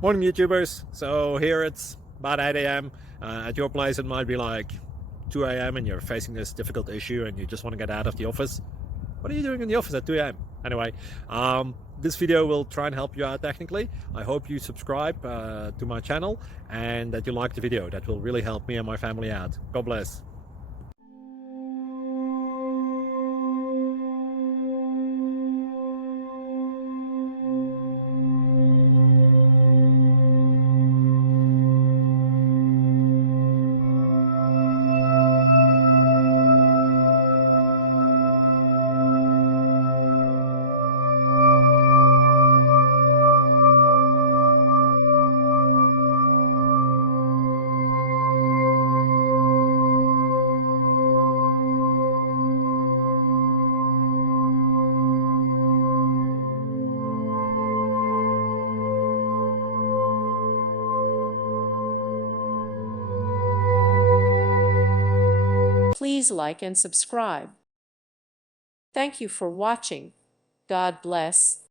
Morning YouTubers. So here it's about 8 a.m. At your place it might be like 2 a.m. and you're facing this difficult issue and you just want to get out of the office. What are you doing in the office at 2 a.m.? Anyway, this video will try and help you out technically. I hope you subscribe to my channel and that you like the video. That will really help me and my family out. God bless. Please like and subscribe. Thank you for watching. God bless.